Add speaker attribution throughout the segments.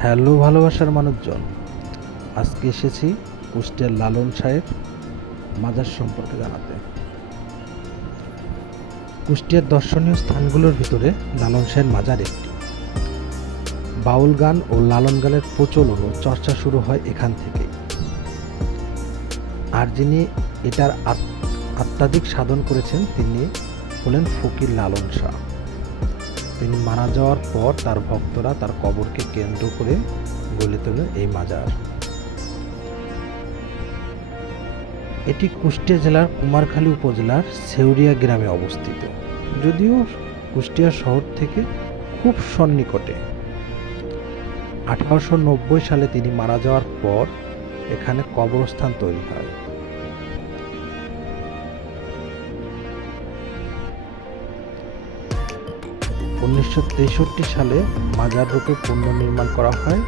Speaker 1: Hello ভালোবাসার মানুষজন, আজকে এসেছি কুষ্টিয়ার লালন সাহেব মাজার সম্পর্কে জানাতে। কুষ্টিয়ার দর্শনীয় স্থানগুলোর ভিতরে লালন সাহেব মাজার একটি। বাউল গান ও লালন গানের প্রচলন ও চর্চা শুরু হয় এখান থেকে। আর যিনি এটার আত- আত্মাধিক সাধন করেছেন তিনি হলেন ফকির লালন শাহ। তিনি মারা যাওয়ার পর তার ভক্তরা তার কবরকে কেন্দ্র করে গড়ে তোলেন এই মাজার। এটি কুষ্টিয়া জেলার কুমারখালী উপজেলার সেউরিয়া গ্রামে অবস্থিত। যদিও কুষ্টিয়া শহর থেকে খুব সন্নিকটে। আঠারোশো নব্বই সালে তিনি মারা যাওয়ার পর এখানে কবরস্থান তৈরি হয়। উনিশশো তেষট্টি সালে মাজার রূপে পুনর্নির্মাণ করা হয়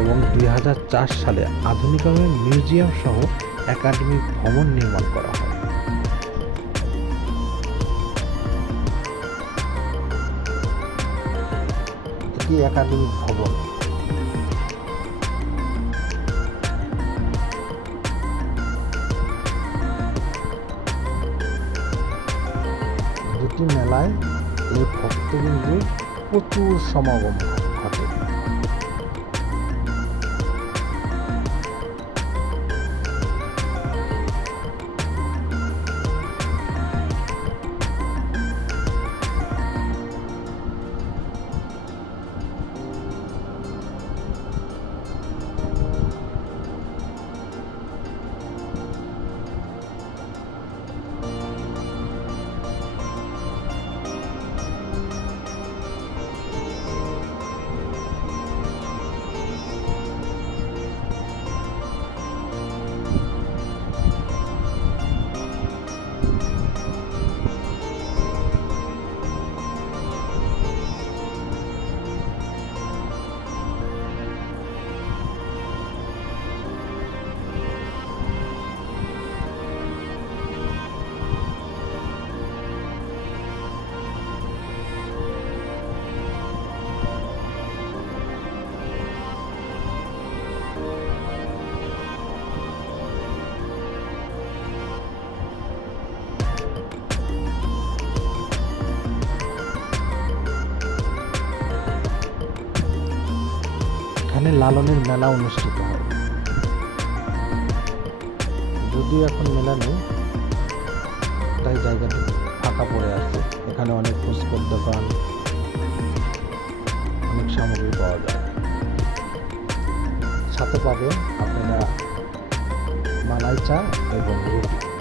Speaker 1: এবং দুই হাজার চার সালে আধুনিকায়ন মিউজিয়াম সহ একাডেমিক ভবন নির্মাণ করা হয়। এটি একাডেমিক ভবন। দুটি মেলায় এই ভক্তবৃন্দের প্রচুর সমাগম ঘটে। এখানে লালনের মেলা অনুষ্ঠিত হয় যদিও এখন মেলা নেই, তাই জায়গাটি ফাঁকা পড়ে আছে। এখানে অনেক ফুচকর দোকান, অনেক সামগ্রী পাওয়া যায়। সাথে পাবেন আপনারা মালাই চা এবং রুটি।